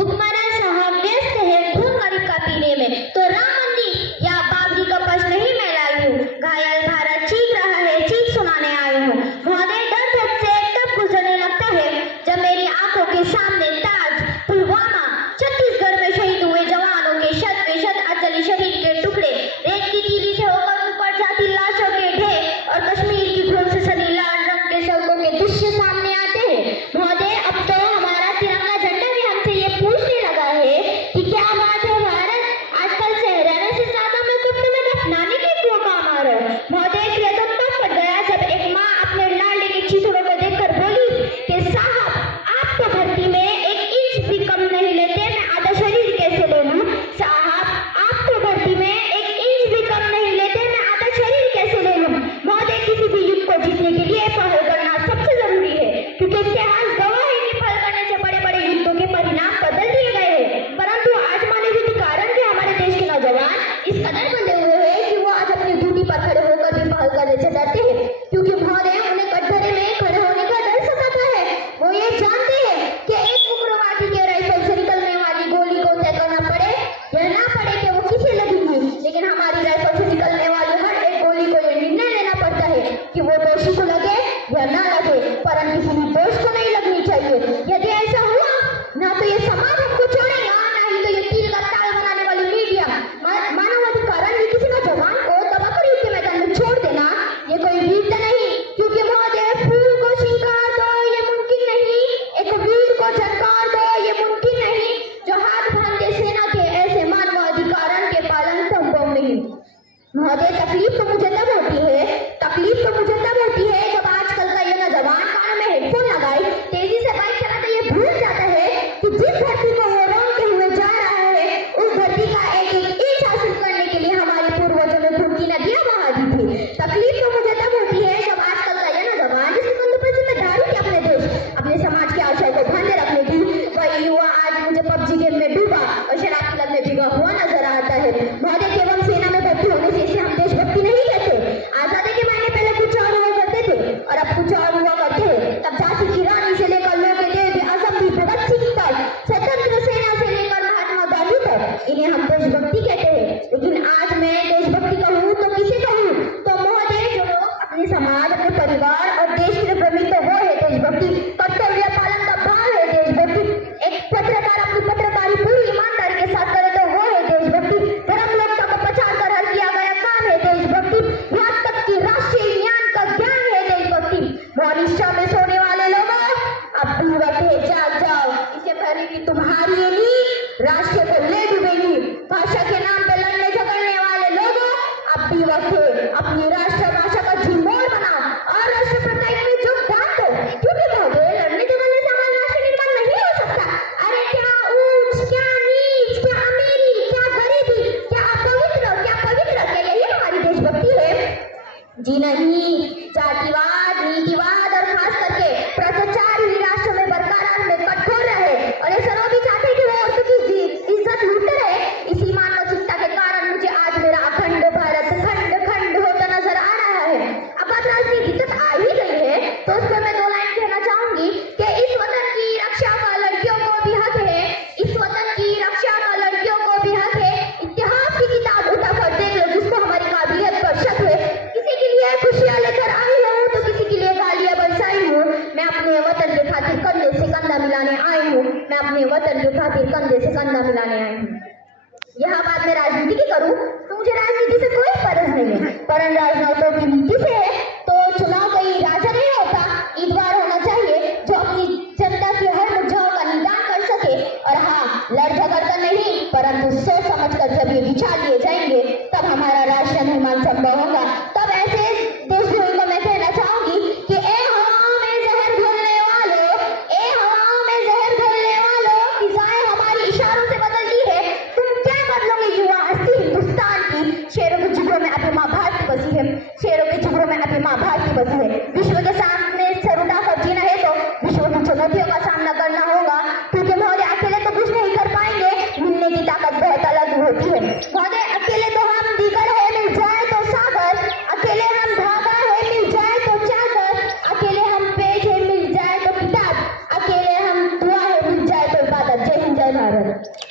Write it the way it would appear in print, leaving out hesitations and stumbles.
हुक्मरान साहब व्यस्त है धूम मरिका पीने में, तो राम मंदिर या बाबरी का प्रश्न नहीं मैं लाई हूँ। घायल भारत चीख रहा है, चीख सुनाने आई हूँ। महोदय, डर धक से तब गुजरने लगता है जब मेरी आंखों के सामने ताज, पुलवामा, छत्तीसगढ़ में शहीद हुए जवानों के शत बेशत अचली शरीर के टुकड़े, रेत की तीली से होकर ऊपर जाती लाशों के ढेर और कश्मीर की धूल से सनी लाल रंग के सड़कों के दृश्य सामने आते हैं। महोदय, अब तो हमारा तिरंगा झंडा भी हमसे ये पूछने लगा है कि क्या बात है भारत, आजकल सहराने से ज्यादा मैं कब तुम्हें दफनाने के क्यों काम आ रहा है। महोदय, ये तो तब पड़ गया जब एक माँ अपने लाडले के चिथड़ों को देखकर बोली कि साहब, आप तो भर्ती में 1 इंच भी कम नहीं लेते, मैं आधा शरीर कैसे ले लूं। साहब, आप तो भर्ती में 1 इंच भी कम नहीं लेते, मैं आधा शरीर कैसे ले लूं। महोदय, किसी भी युद्ध को जीतने के लिए पहल करना सबसे जरूरी है, क्योंकि इतिहास गवाह है कि पहल करने से बड़े बड़े युद्धों के परिणाम बदल दिए गए हैं। परंतु आज मानवीय कारण के हमारे देश के नौजवान इस कदर बंधे हुए हैं कि वो आज अपनी ड्यूटी पर खड़े होकर भी पहल करने से डरते हैं, क्योंकि महोदय उन्हें कटघरे में खड़े होने का डर सताता है। वो ये जानते हैं कि एक उग्रवादी के राइफल से निकलने वाली गोली को तय करना पड़े या ना पड़े कि वो किसे लगेगी, लेकिन हमारी राइफल से निकलने वाली हर एक गोली को ये निर्णय लेना पड़ता है कि वो दोषी को लगे या ना लगे, परंतु किसी भी दोष को नहीं लगनी चाहिए। यदि ऐसा हुआ ना तो ये समाज हमको छोड़ेगा, ना ही तो ये तीर का ताल बनाने वाली मीडिया। मानवाधिकार ये किसी का जवान को दबाकर युद्ध के मैदान में छोड़ देना ये कोई वीरता नहीं, क्योंकि महोदय फूल को शिंगार दो ये मुमकिन नहीं, एक वीर को झटकार दो ये मुमकिन नहीं, जो हाथ बांधे सेना के ऐसे मानवाधिकार के पालन संभव नहीं। महोदय, तकलीफ तो मुझे तब होती है जब आजकल का ये नौजवान कान में हेडफोन लगाए तेजी से बाइक चलाते ये भूल जाता है कि जिस धरती को वो रौंदते हुए जा रहा है उस धरती का एक एक इंच हासिल करने के लिए हमारे पूर्वजों ने खून की नदियां बहा दी थी। तकलीफ तो मुझे तब होती है जब आजकल का ये नौजवान जिसके कंधों पर जिम्मेदारी थी अपने देश अपने समाज के आशय को बांधे रखने की, वही युवा आज मुझे पबजी गेम में डूबा और शराब की लत में भिगा हुआ नजर आता है। महोदय, केवल सेना में भर्ती होने से इसे हम देशभक्ति नहीं कहते। आजादी के मायने पहले कुछ और हुआ करते थे और अब कुछ और हुआ करते हैं। तब झांसी की रानी से लेकर लोके देव आजम भी भगत सिंह तक, स्वतंत्र सेना से लेकर महात्मा गांधी तक इन्हें हम देशभक्ति कहते हैं। लेकिन आज मैं देशभक्ति कहूँ तो किसे कहूँ, तो महोदय जो लोग अपने समाज, अपने परिवार और देश के लिए प्रमित है वो है देशभक्ति। कर्तव्य पालन का भाव है देशभक्ति। एक पत्रकार अपनी पत्रकारी पूरी ईमानदारी के साथ करे तो वो है देशभक्ति। धर्म लोकता को पछाड़ कर हर किया गया काम है देशभक्ति। यहाँ तक कि राष्ट्रीय ज्ञान का ज्ञान है देशभक्ति। मोनिशा में सोने वाले लोगों, अब भी वक्त है, जाग जाओ, इसे भरेगी तुम्हारी नींद, राष्ट्र को ले डूबेगी। भाषा के नाम पे लड़ने झगड़ने वाले लोगों, अब भी वक्त है, अपनी राष्ट्रभाषा का झिंगोर बनाओ और राष्ट्र प्रत्यय में योगदान दो, क्योंकि महोदय लड़ने झगड़ने से हमारा राष्ट्र निर्माण नहीं हो सकता। अरे क्या ऊंच, क्या नीच, क्या अमीरी, क्या गरीबी, क्या अपवित्र, क्या पवित्र, क्या यही हमारी देशभक्ति है? जी नहीं, जातिवाद, नीतिवाद और खास करके भ्रष्टाचार ही राष्ट्र में बरकरार में कठोर रहे और ये सरों भी चाहते कि वो औरतों की इज्जत लूटते रहे। इसी मानसिकता के कारण मुझे आज मेरा अखंड भारत खंड खंड होता नजर आ रहा है। अब बात राजनीति तक आ ही गई है तो उस पर मैं 2 लाइन कहना चाहूंगी कि इस वतन की रक्षा का लड़कियों को भी हक है, इस वतन की रक्षा का लड़कियों को भी हक है। इतिहास की किताब उठाकर देख लो जिसको हमारी काबिलियत पर शक है। किसी के लिए खुशियां लेकर आई हूँ तो किसी के लिए गालियां बरसाई हूँ। मैं अपने वतन के खातिर कंधे से कंधा मिलाने आई हूँ, मैं अपने वतन के खातिर कंधे से कंधा मिलाने आई हूँ। यहाँ बात मैं राजनीति की करूँ तो मुझे राजनीति से कोई फर्ज नहीं है, परंतु राजनीतियों की नीति से है। तो चुनाव कोई राजा नहीं होता, ईदगार होना चाहिए जो अपनी जनता की हर मुद्दाओं का निदान कर सके। और हाँ, लड़ झगड़ कर नहीं परंतु सोच समझ कर जब ये विचार लिए जाएंगे तब हमारा राष्ट्र निर्माण संभव होगा। तब ऐसे देशद्रोही को मैं कहना चाहूंगी कि ए हवाओं में जहर घोलने वालों, ए हवाओं में जहर घोलने वालों, फिजाएं हमारी इशारों से बदलती है, तुम क्या बदलोगे युवा हस्ती हिंदुस्तान की। शेरों के जिगरों में अभी माँ भारती बसी है, शेरों के जिगरों में अभी माँ भारती बसी है। विश्व के सामने सर उठाकर जीना है तो विश्व की चुनौतियों का सामना करना होगा, क्योंकि महोदय अकेले तो कुछ नहीं कर पाएंगे, मिलने की ताकत बहुत अलग होती है। महोदय अकेले पर।